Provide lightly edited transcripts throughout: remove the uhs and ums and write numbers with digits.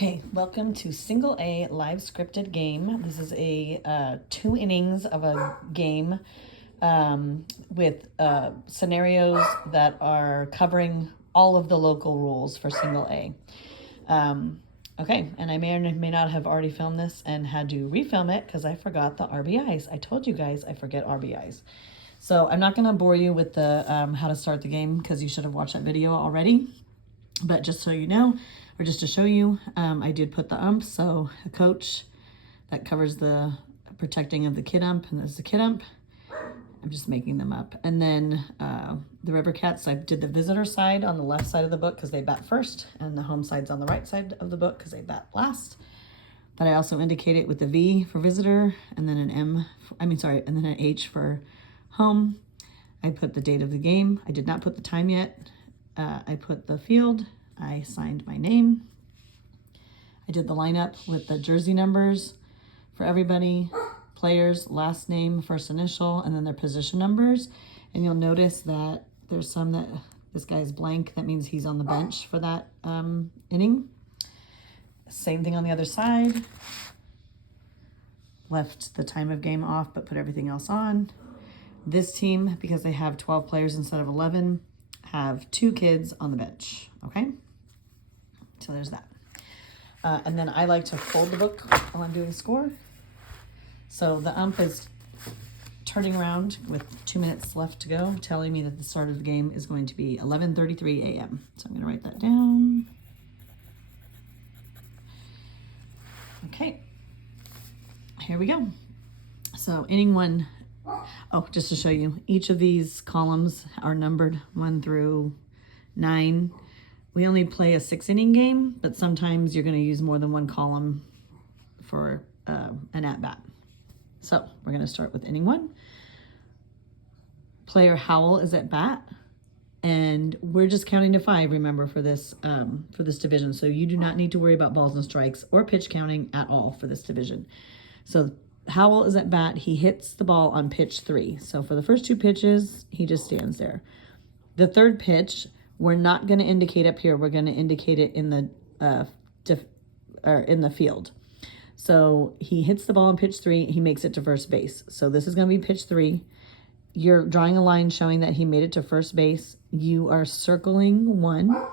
Okay, welcome to Single A live scripted game. This is a 2 innings of a game with scenarios that are covering all of the local rules for Single A. Okay, and I may or may not have already filmed this and had to refilm it because I forgot the RBIs. I told you guys I forget RBIs. So I'm not going to bore you with the how to start the game because you should have watched that video already. But just so you know, or just to show you, I did put the ump, so a coach that covers the protecting of the kid ump, and there's the kid ump. I'm just making them up. And then the River Cats, I did the visitor side on the left side of the book because they bat first, and the home side's on the right side of the book because they bat last. But I also indicate it with the V for visitor, and then an and then an H for home. I put the date of the game. I did not put the time yet. I put the field. I signed my name. I did the lineup with the jersey numbers for everybody, players, last name, first initial, and then their position numbers. And you'll notice that there's some that this guy's blank. That means he's on the bench for that inning. Same thing on the other side. Left the time of game off, but put everything else on. This team, because they have 12 players instead of 11, have 2 kids on the bench, okay? So there's that. And then I like to fold the book while I'm doing score. So the ump is turning around with 2 minutes left to go, telling me that the start of the game is going to be 11:33 a.m. So I'm going to write that down. Okay, here we go. So inning 1. Oh, just to show you, each of these columns are numbered 1 through 9. We only play a 6-inning game, but sometimes you're going to use more than one column for an at-bat. So we're going to start with inning 1. Player Howell is at bat, and we're just counting to 5, remember, for this division. So you do not need to worry about balls and strikes or pitch counting at all for this division. So Howell is at bat. He hits the ball on pitch 3. So for the first 2 pitches, he just stands there. The third pitch, we're not going to indicate up here. We're going to indicate it in the field. So he hits the ball on pitch 3. He makes it to first base. So this is going to be pitch 3. You're drawing a line showing that he made it to first base. You are circling 1.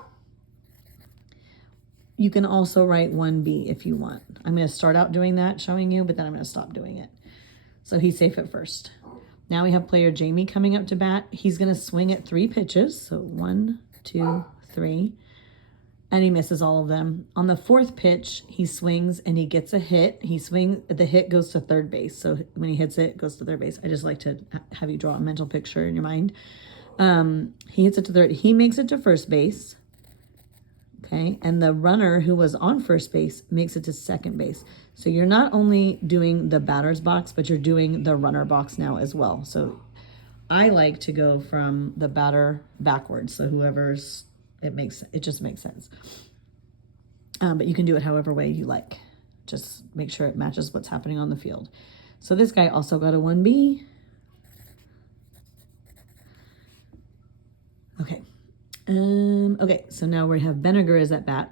You can also write 1B if you want. I'm going to start out doing that, showing you, but then I'm going to stop doing it. So he's safe at first. Now we have player Jamie coming up to bat. He's going to swing at 3 pitches. So 1, 2, 3. And he misses all of them. On the 4th pitch, he swings and he gets a hit. The hit goes to third base. So when he hits it, it goes to third base. I just like to have you draw a mental picture in your mind. He hits it to third. He makes it to first base. Okay, and the runner who was on first base makes it to second base. So you're not only doing the batter's box, but you're doing the runner box now as well. So I like to go from the batter backwards. So it just makes sense. But you can do it however way you like. Just make sure it matches what's happening on the field. So this guy also got a 1B. Okay. Okay, so now we have Benniger is at bat.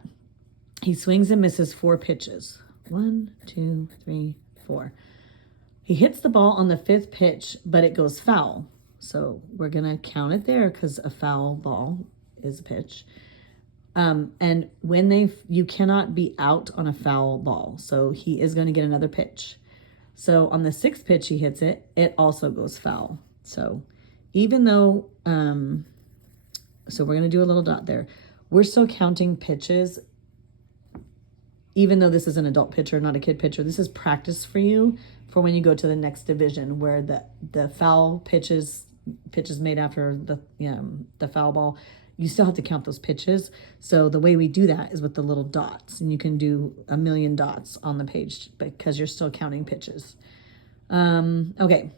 He swings and misses 4 pitches. 1, 2, 3, 4. He hits the ball on the 5th pitch, but it goes foul. So we're going to count it there because a foul ball is a pitch. And you cannot be out on a foul ball. So he is going to get another pitch. So on the 6th pitch he hits it, it also goes foul. So even though... So we're going to do a little dot there. We're still counting pitches, even though this is an adult pitcher, not a kid pitcher. This is practice for you for when you go to the next division where the foul pitches made after the foul ball, you still have to count those pitches. So the way we do that is with the little dots, and you can do a million dots on the page because you're still counting pitches. Okay.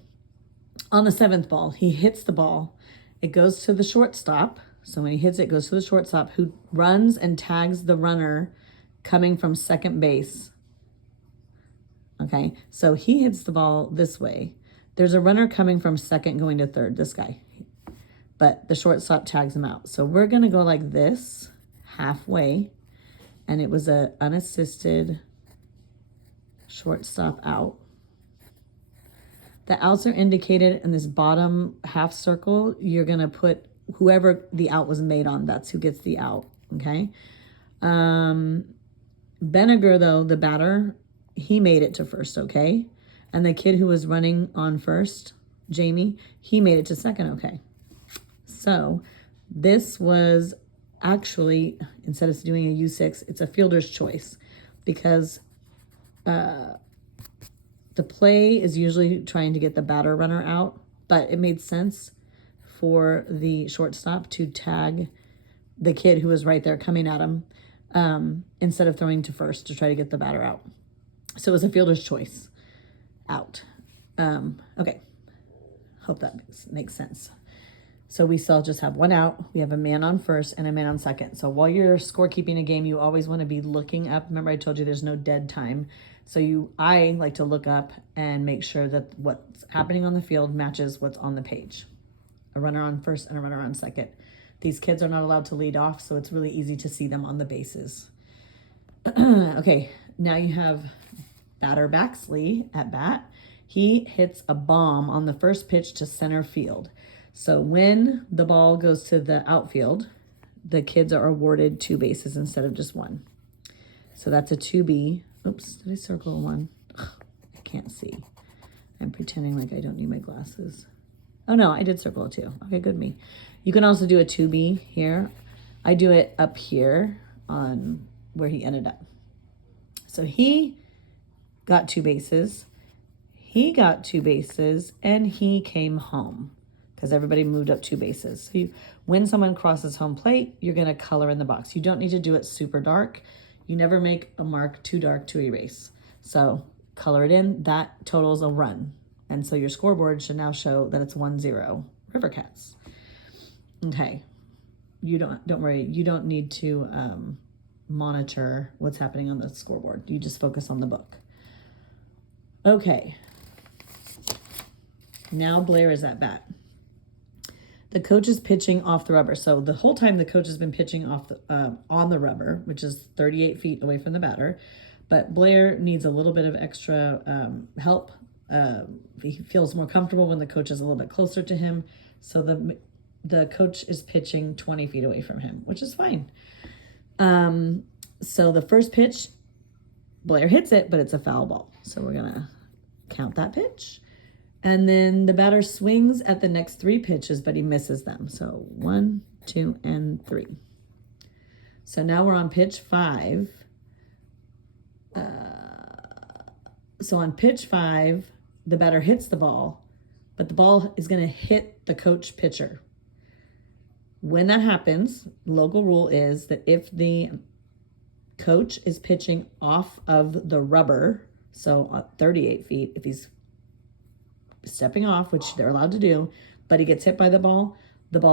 On the 7th ball, he hits the ball. It goes to the shortstop. So when he hits it, it goes to the shortstop who runs and tags the runner coming from second base. Okay, so he hits the ball this way. There's a runner coming from second going to third, this guy. But the shortstop tags him out. So we're going to go like this, halfway. and it was a unassisted shortstop out. The outs are indicated in this bottom half circle. You're going to put whoever the out was made on, that's who gets the out, okay? Benniger, though, the batter, he made it to first, okay? And the kid who was running on first, Jamie, he made it to second, okay? So this was actually, instead of doing a U6, it's a fielder's choice, because the play is usually trying to get the batter runner out, but it made sense for the shortstop to tag the kid who was right there coming at him, instead of throwing to first to try to get the batter out. So it was a fielder's choice out. Okay, hope that makes sense. So we still just have one out. We have a man on first and a man on second. So while you're scorekeeping a game, you always want to be looking up. Remember I told you there's no dead time. So I like to look up and make sure that what's happening on the field matches what's on the page. A runner on first and a runner on second. These kids are not allowed to lead off, so it's really easy to see them on the bases. Okay, now you have batter Baxley at bat. He hits a bomb on the first pitch to center field. So when the ball goes to the outfield, the kids are awarded 2 bases instead of just 1. So that's a 2B. Oops, did I circle 1? Ugh, I can't see. I'm pretending like I don't need my glasses. Oh no, I did circle a 2. Okay, good me. You can also do a 2B here. I do it up here on where he ended up. So he got 2 bases. He got 2 bases, and he came home because everybody moved up 2 bases. So when someone crosses home plate, you're going to color in the box. You don't need to do it super dark. You never make a mark too dark to erase. So color it in. That totals a run. And so your scoreboard should now show that it's 1-0 River Cats. Okay. Don't worry. You don't need to monitor what's happening on the scoreboard. You just focus on the book. Okay. Now Blair is at bat. The coach is pitching off the rubber. So the whole time the coach has been pitching off on the rubber, which is 38 feet away from the batter. But Blair needs a little bit of extra help. He feels more comfortable when the coach is a little bit closer to him. So the coach is pitching 20 feet away from him, which is fine. So the first pitch, Blair hits it, but it's a foul ball. So we're going to count that pitch. And then the batter swings at the next 3 pitches, but he misses them. So 1, 2, and 3. So now we're on pitch 5. So on pitch 5, the batter hits the ball, but the ball is going to hit the coach pitcher. When that happens, local rule is that if the coach is pitching off of the rubber, so 38 feet, if he's stepping off, which they're allowed to do, but he gets hit by the ball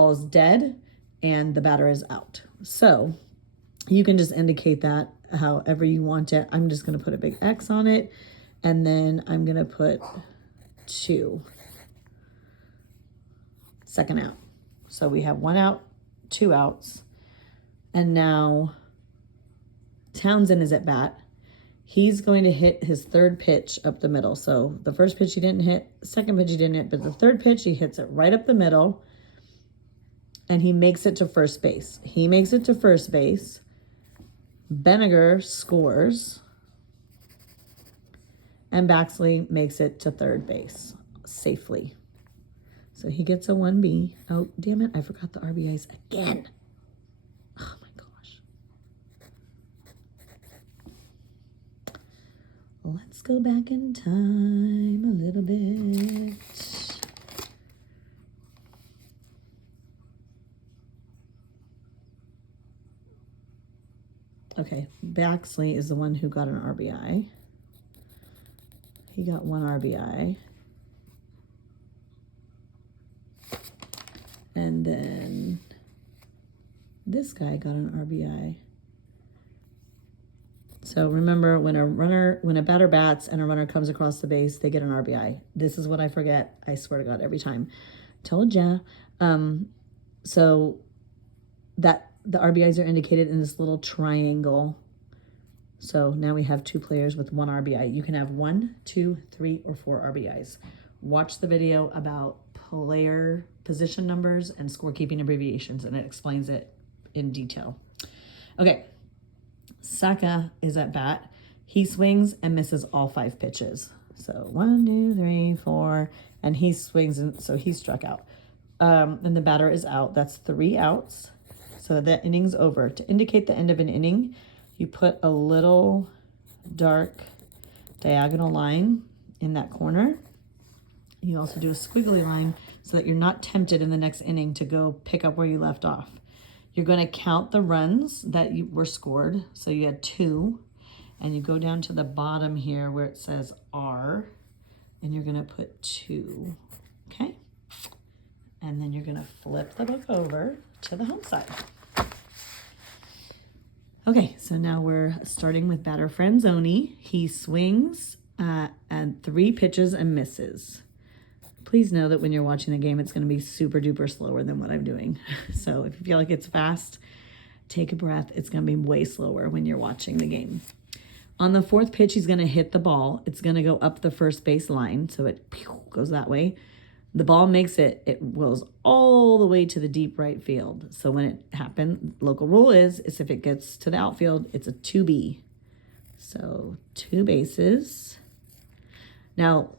is dead and the batter is out. So you can just indicate that however you want it. I'm just going to put a big X on it, and then I'm going to put 2. Second out. So we have 1 out, 2 outs, and now Townsend is at bat. He's going to hit his 3rd pitch up the middle. So the first pitch he didn't hit, the second pitch he didn't hit, but the 3rd pitch he hits it right up the middle, and he makes it to first base. He makes it to first base. Benniger scores, and Baxley makes it to 3rd base safely. So he gets a 1B. Oh, damn it, I forgot the RBIs again. Oh my gosh. Let's go back in time a little bit. Okay, Baxley is the one who got an RBI. He got 1 RBI. And then this guy got an RBI. So remember, when a batter bats and a runner comes across the base, they get an RBI. This is what I forget. I swear to God, every time. Told ya. So that the RBIs are indicated in this little triangle So now we have 2 players with 1 RBI. You can have 1, 2, 3, or 4 RBIs. Watch the video about player position numbers and scorekeeping abbreviations, and it explains it in detail. Okay, Saka is at bat. He swings and misses all 5 pitches. So 1, 2, 3, 4, and he swings, and so he struck out. And the batter is out. That's 3 outs. So that inning's over. To indicate the end of an inning, you put a little dark diagonal line in that corner. You also do a squiggly line so that you're not tempted in the next inning to go pick up where you left off. You're going to count the runs that were scored. So you had 2, and you go down to the bottom here where it says R, and you're going to put 2, okay? And then you're going to flip the book over to the home side. Okay, so now we're starting with batter Franzoni. He swings and 3 pitches and misses. Please know that when you're watching the game, it's going to be super duper slower than what I'm doing. So if you feel like it's fast, take a breath. It's going to be way slower when you're watching the game. On the 4th pitch, he's going to hit the ball. It's going to go up the first base line, so it goes that way. The ball makes it, it goes all the way to the deep right field. So when it happened, local rule is if it gets to the outfield, it's a 2B. So 2 bases. Now,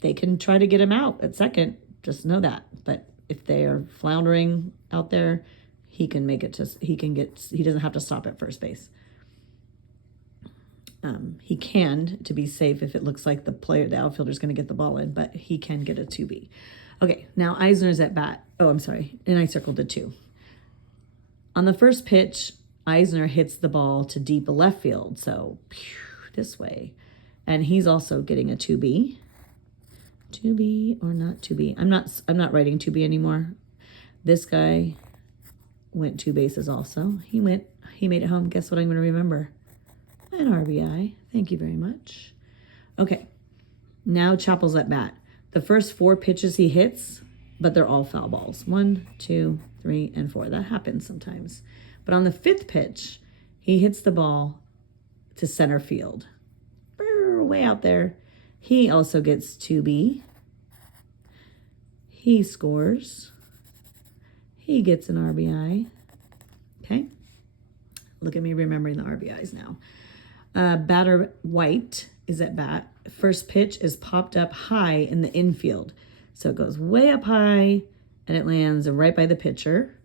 they can try to get him out at second, just know that. But if they are floundering out there, he can make it to, he doesn't have to stop at first base. He can, to be safe, if it looks like the outfielder is going to get the ball in, but he can get a 2B. Okay, now Eisner's at bat. Oh, I'm sorry, and I circled the 2. On the first pitch, Eisner hits the ball to deep left field, so this way. And he's also getting a 2B. 2B or not 2B? I'm not writing 2B anymore. This guy went 2 bases also. He made it home. Guess what I'm going to remember? An RBI. Thank you very much. Okay, now Chappell's at bat. The first 4 pitches he hits, but they're all foul balls. 1, 2, 3, and 4. That happens sometimes. But on the 5th pitch, he hits the ball to center field. Way out there. He also gets 2B. He scores. He gets an RBI. Okay. Look at me remembering the RBIs now. Batter White is at bat. First pitch is popped up high in the infield. So it goes way up high and it lands right by the pitcher.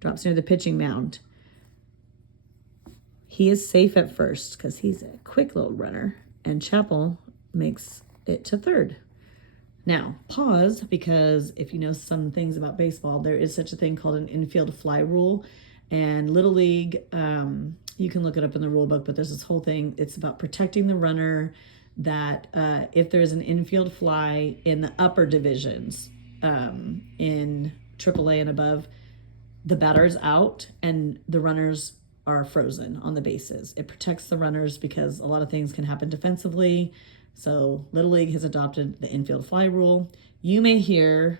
Drops near the pitching mound. He is safe at first because he's a quick little runner. And Chappell makes it to third. Now, pause, because if you know some things about baseball, there is such a thing called an infield fly rule. And Little League, you can look it up in the rule book, but there's this whole thing. It's about protecting the runner, that if there's an infield fly in the upper divisions, in AAA and above, the batter's out and the runners are frozen on the bases. It protects the runners because a lot of things can happen defensively. So Little League has adopted the infield fly rule. You may hear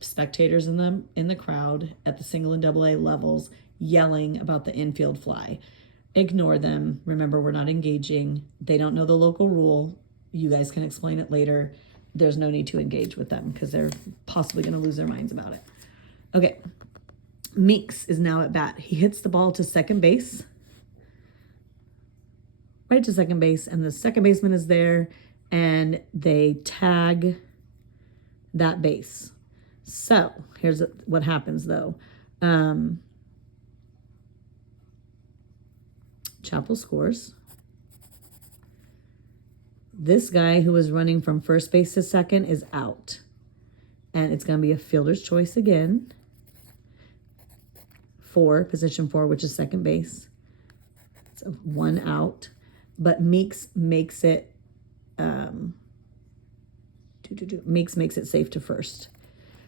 spectators in the crowd at the single and AA levels yelling about the infield fly. Ignore them. Remember, we're not engaging. They don't know the local rule. You guys can explain it later. There's no need to engage with them because they're possibly going to lose their minds about it. Okay. Meeks is now at bat. He hits the ball to second base. Right to second base, and the second baseman is there, and they tag that base. So here's what happens, though. Chappell scores. This guy who was running from first base to second is out. And it's going to be a fielder's choice again. Position 4, which is second base. So 1 out. But Meeks makes it Meeks makes it safe to first.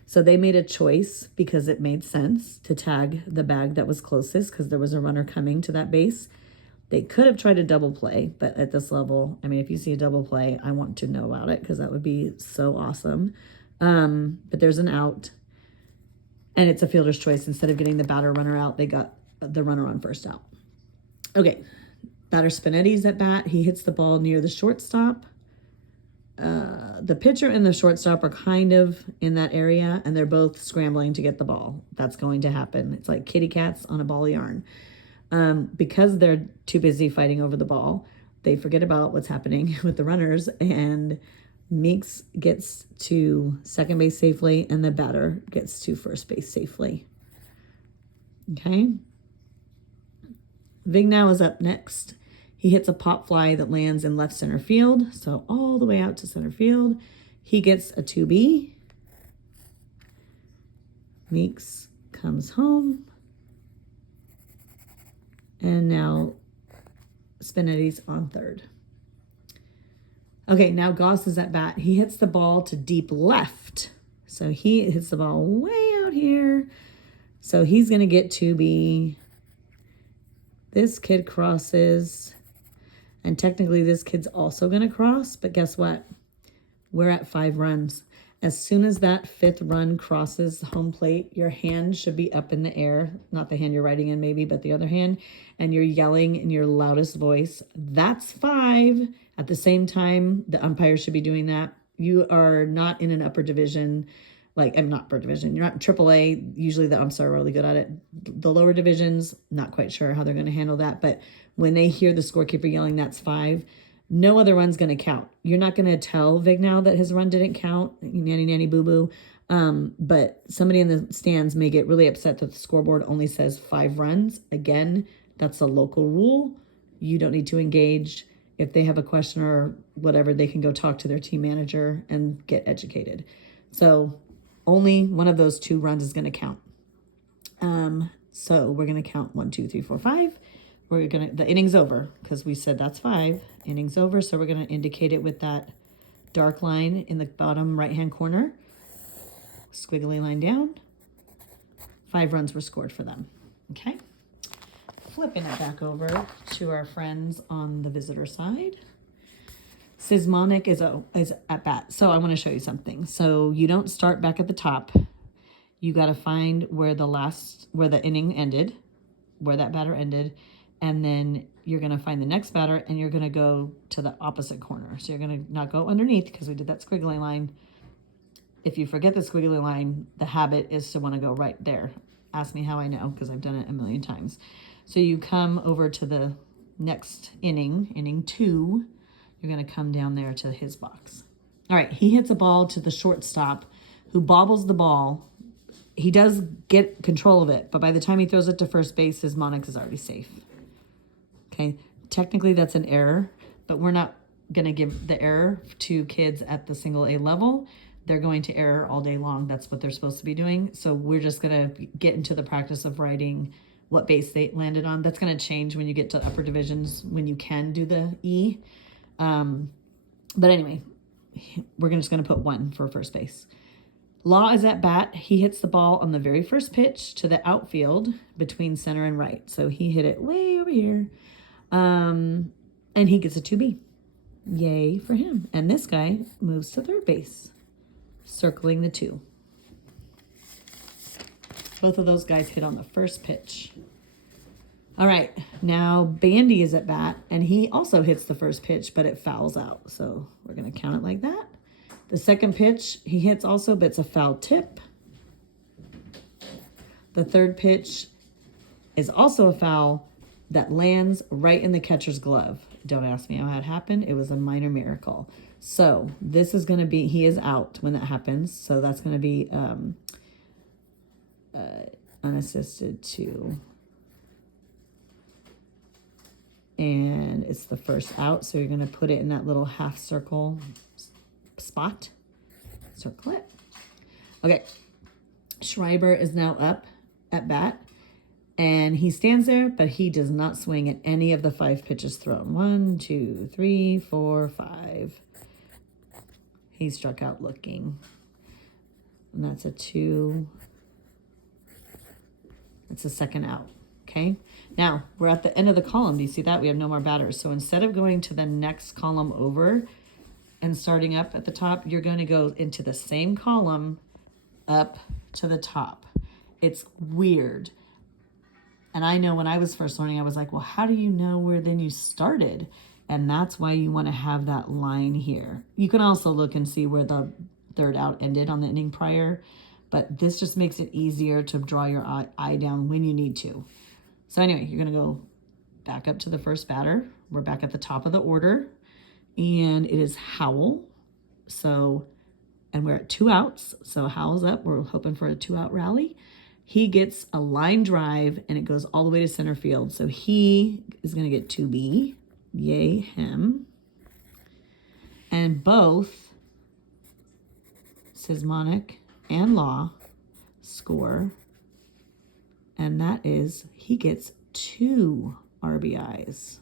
So they made a choice because it made sense to tag the bag that was closest because there was a runner coming to that base. They could have tried a double play, but at this level, I mean, if you see a double play, I want to know about it because that would be so awesome. But there's an out. And it's a fielder's choice. Instead of getting the batter runner out, they got the runner on first out. Okay, batter Spinetti's at bat. He hits the ball near the shortstop. The pitcher and the shortstop are kind of in that area, and they're both scrambling to get the ball. That's going to happen. It's like kitty cats on a ball of yarn. Because they're too busy fighting over the ball, they forget about what's happening with the runners, and Meeks gets to second base safely, and the batter gets to first base safely. Okay. Vignow is up next. He hits a pop fly that lands in left center field, so all the way out to center field. He gets a 2B. Meeks comes home. And now Spinetti's on third. Okay, now Goss is at bat. He hits the ball to deep left. So he hits the ball way out here. So he's going to get 2B. This kid crosses. And technically this kid's also going to cross. But guess what? We're at 5 runs. As soon as that 5th run crosses home plate, your hand should be up in the air. Not the hand you're writing in maybe, but the other hand. And you're yelling in your loudest voice, "That's 5." At the same time, the umpire should be doing that. You are not in an upper division. Like, I'm not upper division. You're not in AAA. Usually the umps are really good at it. The lower divisions, not quite sure how they're going to handle that. But when they hear the scorekeeper yelling, "That's 5," no other run's going to count. You're not going to tell Vignow that his run didn't count. Nanny, nanny, boo-boo. But somebody in the stands may get really upset that the scoreboard only says 5 runs. Again, that's a local rule. You don't need to engage. If they have a question or whatever, they can go talk to their team manager and get educated. So only one of those 2 runs is going to count. So we're going to count 1, 2, 3, 4, 5. The inning's over because we said that's 5. Inning's over. So we're going to indicate it with that dark line in the bottom right-hand corner. Squiggly line down. 5 runs were scored for them. Okay. Flipping it back over to our friends on the visitor side. Sismonic is at bat. So I want to show you something. So you don't start back at the top. You got to find where the inning ended, where that batter ended, and then you're going to find the next batter, and you're going to go to the opposite corner. So you're going to not go underneath because we did that squiggly line. If you forget the squiggly line, the habit is to want to go right there. Ask me how I know because I've done it a million times. So you come over to the next inning, inning 2. You're going to come down there to his box. All right, he hits a ball to the shortstop who bobbles the ball. He does get control of it, but by the time he throws it to first base, his Monix is already safe. Okay, technically that's an error, but we're not going to give the error to kids at the single A level. They're going to error all day long. That's what they're supposed to be doing. So we're just going to get into the practice of writing what base they landed on. That's going to change when you get to upper divisions, when you can do the E. But anyway, we're just going to put 1 for first base. Law is at bat. He hits the ball on the very first pitch to the outfield between center and right. So he hit it way over here. And he gets a 2B. Yay for him. And this guy moves to third base, circling the 2. Both of those guys hit on the first pitch. All right, now Bandy is at bat, and he also hits the first pitch, but it fouls out. So we're going to count it like that. The second pitch he hits also, but it's a foul tip. The third pitch is also a foul that lands right in the catcher's glove. Don't ask me how that happened. It was a minor miracle. So this is going to be, he is out when that happens. So that's going to be unassisted 2. And it's the first out. So you're going to put it in that little half circle spot. Circle it. Okay. Schreiber is now up at bat. And he stands there, but he does not swing at any of the 5 pitches thrown. 1, 2, 3, 4, 5. He struck out looking. And that's a 2. It's a second out. Okay. Now we're at the end of the column. Do you see that? We have no more batters. So instead of going to the next column over and starting up at the top, you're going to go into the same column up to the top. It's weird. And I know when I was first learning, I was like, well, how do you know where then you started? And that's why you want to have that line here. You can also look and see where the third out ended on the inning prior, but this just makes it easier to draw your eye down when you need to. So anyway, you're going to go back up to the first batter. We're back at the top of the order, and it is Howell. So, and we're at 2 outs. So Howell's up. We're hoping for a 2-out rally. He gets a line drive, and it goes all the way to center field. So he is going to get 2B. Yay, him. And both Sismonic and Law score. And that is, he gets 2 RBIs.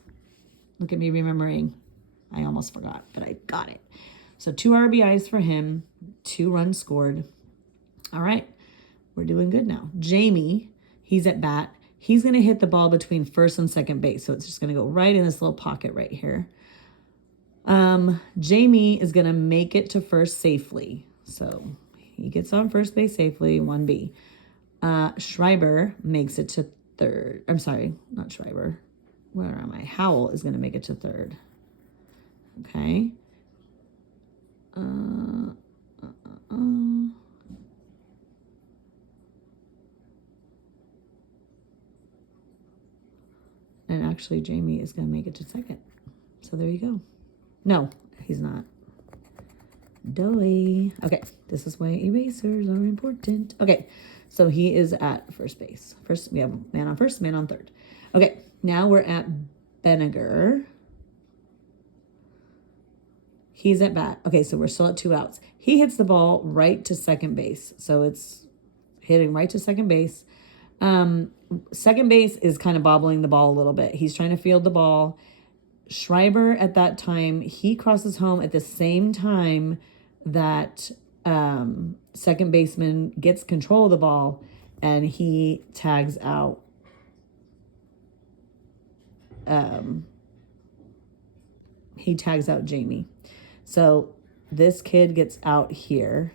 Look at me remembering. I almost forgot, but I got it. So 2 RBIs for him, 2 runs scored. All right, we're doing good now. Jamie, he's at bat. He's going to hit the ball between first and second base. So it's just going to go right in this little pocket right here. Jamie is going to make it to first safely. So he gets on first base safely, 1B. Schreiber makes it to third. I'm sorry, not Schreiber. Where am I? Howell is going to make it to third. Okay. And actually, Jamie is going to make it to second. So there you go. No, he's not. Doy. Okay, this is why erasers are important. Okay, so he is at first base. First, we have man on first, man on third. Okay, now we're at Benninger. He's at bat. Okay, so we're still at 2 outs. He hits the ball right to second base. So it's hitting right to second base. Second base is kind of bobbling the ball a little bit. He's trying to field the ball. Schreiber at that time, he crosses home at the same time that second baseman gets control of the ball, and he tags out Jamie. So this kid gets out here,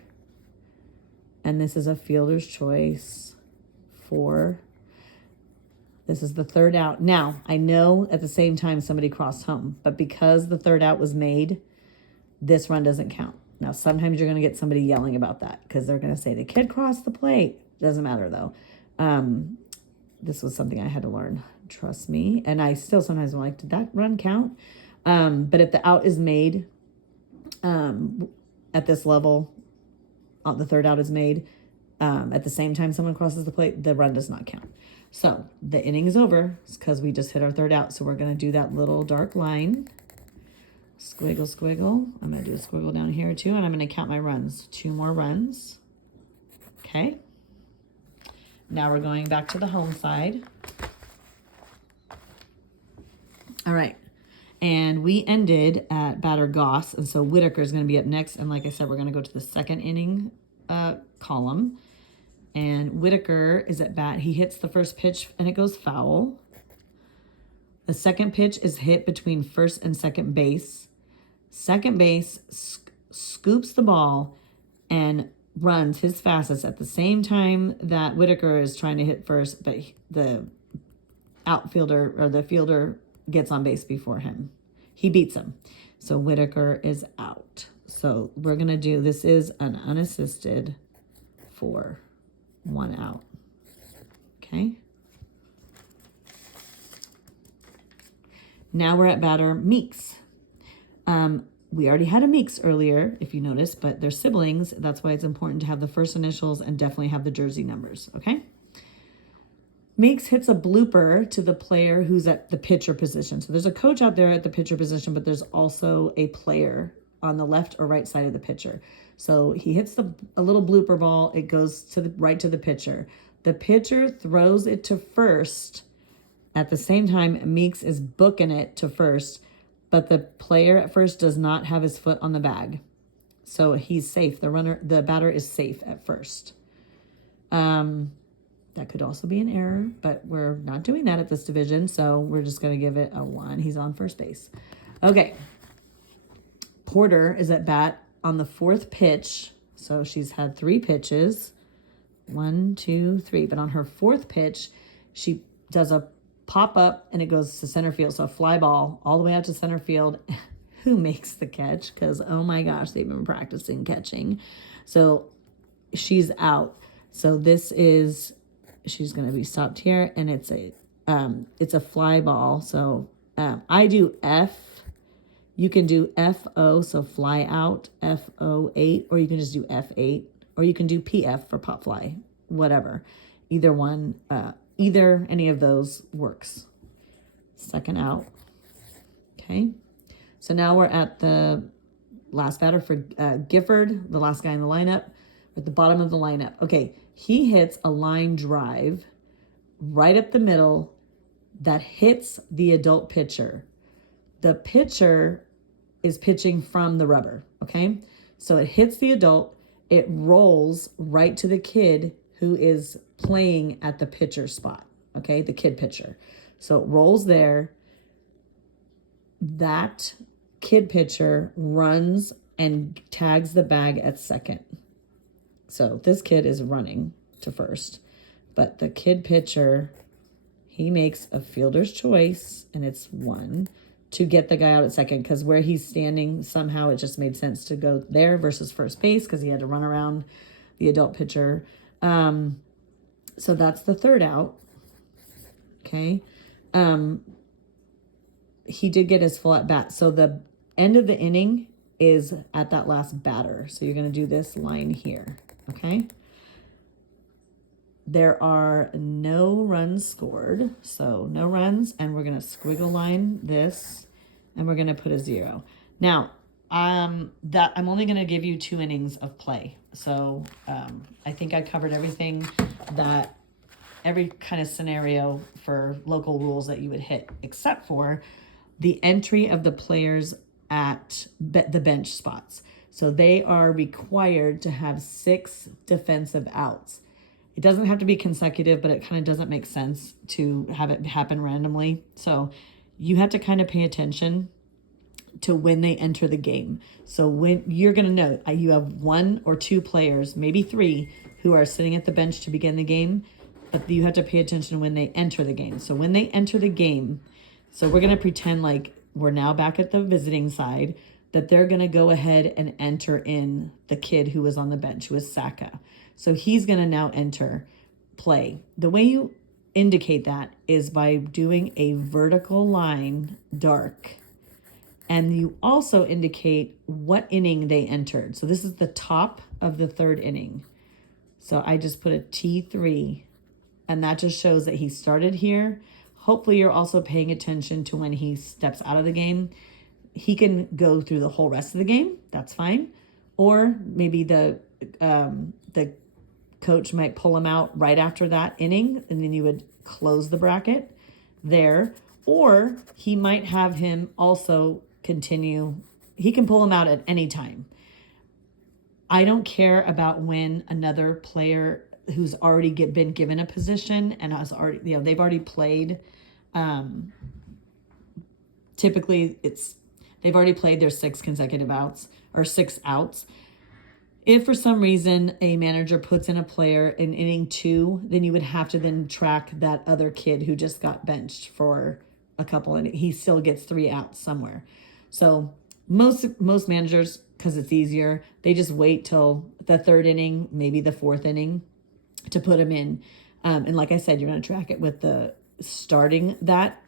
and this is a fielder's choice 4. This is the 3rd out. Now, I know at the same time somebody crossed home, but because the 3rd out was made, this run doesn't count. Now, sometimes you're going to get somebody yelling about that because they're going to say the kid crossed the plate. Doesn't matter, though. This was something I had to learn. Trust me. And I still sometimes am like, did that run count? But if the out is made at this level, the 3rd out is made, at the same time someone crosses the plate, the run does not count. So the inning is over because we just hit our 3rd out. So we're going to do that little dark line. Squiggle, squiggle. I'm going to do a squiggle down here too, and I'm going to count my runs. 2 more runs. Okay. Now we're going back to the home side. All right. And we ended at batter Goss, and so Whitaker is going to be up next. And like I said, we're going to go to the 2nd inning column. And Whitaker is at bat. He hits the first pitch, and it goes foul. The second pitch is hit between first and second base. Second base scoops the ball and runs his fastest at the same time that Whitaker is trying to hit first, but the outfielder or the fielder gets on base before him. He beats him. So Whitaker is out. So we're going to do, this is an unassisted for 1 out. Okay. Now we're at batter Meeks. We already had a Meeks earlier, if you notice, but they're siblings. That's why it's important to have the first initials and definitely have the jersey numbers, okay? Meeks hits a blooper to the player who's at the pitcher position. So there's a coach out there at the pitcher position, but there's also a player on the left or right side of the pitcher. So he hits a little blooper ball. It goes to the right to the pitcher. The pitcher throws it to first. At the same time, Meeks is booking it to first, but the player at first does not have his foot on the bag. So he's safe. The batter is safe at first. That could also be an error, but we're not doing that at this division, so we're just going to give it a 1. He's on first base. Okay. Porter is at bat on the 4th pitch. So she's had 3 pitches. 1, 2, 3. But on her 4th pitch, she does a pop up and it goes to center field. So a fly ball all the way out to center field. Who makes the catch? Because, oh my gosh, they've been practicing catching. So she's out. So this is, she's going to be stopped here, and it's a fly ball. So I do F. You can do FO, so fly out, FO8, or you can just do F8, or you can do PF for pop fly, whatever. Either one, any of those works. Second out. Okay. So now we're at the last batter for Gifford, the last guy in the lineup, at the bottom of the lineup. Okay, he hits a line drive right up the middle that hits the adult pitcher. The pitcher is pitching from the rubber, okay? So it hits the adult, it rolls right to the kid who is playing at the pitcher spot, okay? The kid pitcher. So it rolls there. That kid pitcher runs and tags the bag at second. So this kid is running to first, but the kid pitcher, he makes a fielder's choice, and it's 1 to get the guy out at second, because where he's standing, somehow it just made sense to go there versus first base because he had to run around the adult pitcher. So that's the third out. Okay. He did get his full at bat. So the end of the inning is at that last batter. So you're going to do this line here. Okay. There are no runs scored. So no runs. And we're going to squiggle line this, and we're going to put a 0. Now, that I'm only going to give you 2 innings of play. So I think I covered everything, that every kind of scenario for local rules that you would hit, except for the entry of the players at the bench spots. So they are required to have 6 defensive outs. It doesn't have to be consecutive, but it kind of doesn't make sense to have it happen randomly. So you have to kind of pay attention to when they enter the game. So when you're going to know you have 1 or 2 players, maybe 3, who are sitting at the bench to begin the game, but you have to pay attention when they enter the game. So when they enter the game, so we're going to pretend like we're now back at the visiting side, that they're going to go ahead and enter in the kid who was on the bench, who was Saka. So he's going to now enter play. The way you indicate that is by doing a vertical line dark. And you also indicate what inning they entered. So this is the top of the 3rd inning. So I just put a T3, and that just shows that he started here. Hopefully you're also paying attention to when he steps out of the game. He can go through the whole rest of the game. That's fine. Or maybe the coach might pull him out right after that inning, and then you would close the bracket there. Or he might have him also continue. He can pull him out at any time. I don't care about when another player who's already been given a position and has already, they've already played. Typically they've already played their 6 consecutive outs, or 6 outs. If for some reason a manager puts in a player in inning 2, then you would have to then track that other kid who just got benched for a couple, and he still gets 3 outs somewhere. So most managers, because it's easier, they just wait till the 3rd inning, maybe the 4th inning, to put him in. And like I said, you're going to track it with the starting that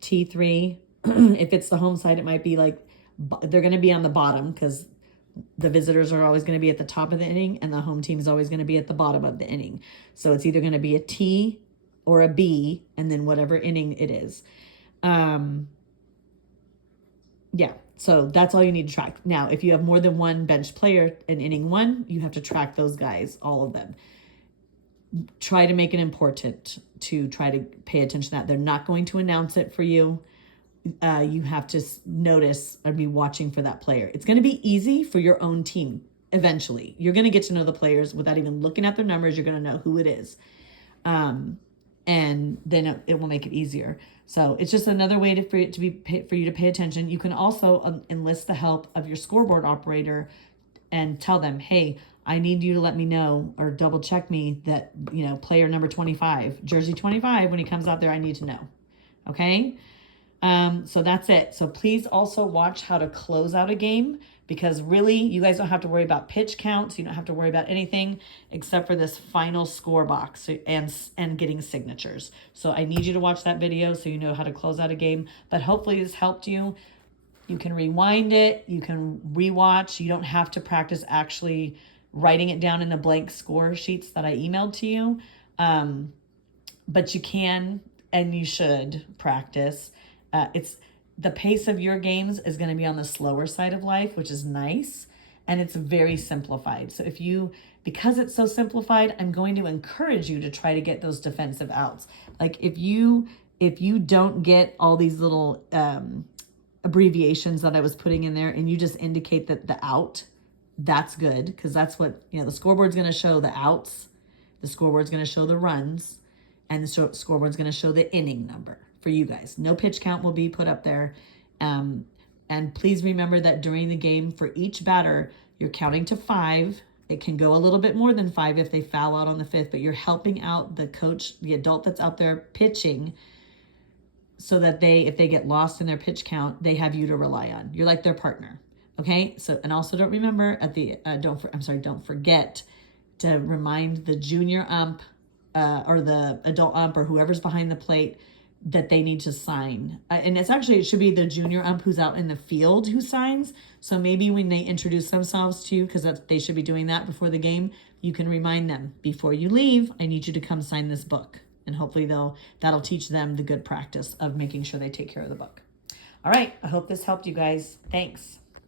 T3. If it's the home side, it might be like they're going to be on the bottom, because the visitors are always going to be at the top of the inning and the home team is always going to be at the bottom of the inning. So it's either going to be a T or a B, and then whatever inning it is. Yeah, so that's all you need to track. Now, if you have more than 1 bench player in inning 1, you have to track those guys, all of them. Try to make it important to try to pay attention to that. They're not going to announce it for you. You have to notice or be watching for that player. It's going to be easy for your own team eventually. You're going to get to know the players without even looking at their numbers. You're going to know who it is. And then it will make it easier. So it's just another way for you to pay attention. You can also enlist the help of your scoreboard operator and tell them, hey, I need you to let me know or double check me that, you know, player number 25, jersey 25, when he comes out there, I need to know. Okay. So that's it. So please also watch how to close out a game, because really you guys don't have to worry about pitch counts. You don't have to worry about anything except for this final score box and getting signatures. So I need you to watch that video so you know how to close out a game. But hopefully this helped you. You can rewind it. You can rewatch. You don't have to practice actually writing it down in the blank score sheets that I emailed to you. But you can and you should practice. It's the pace of your games is going to be on the slower side of life, which is nice, and it's very simplified. So because it's so simplified, I'm going to encourage you to try to get those defensive outs. Like if you don't get all these little abbreviations that I was putting in there, and you just indicate that the out, that's good, because that's what, you know, the scoreboard's going to show the outs, the scoreboard's going to show the runs, and the scoreboard's going to show the inning number for you guys. No pitch count will be put up there. And please remember that during the game, for each batter, you're counting to 5. It can go a little bit more than 5 if they foul out on the 5th, but you're helping out the coach, the adult that's out there pitching, so that if they get lost in their pitch count, they have you to rely on. You're like their partner. Okay. So, and also don't forget to remind the junior ump, or the adult ump, or whoever's behind the plate, that they need to sign. And it should be the junior ump who's out in the field who signs. So maybe when they introduce themselves to you, because they should be doing that before the game, you can remind them, before you leave, I need you to come sign this book. And hopefully that'll teach them the good practice of making sure they take care of the book. All right. I hope this helped you guys. Thanks.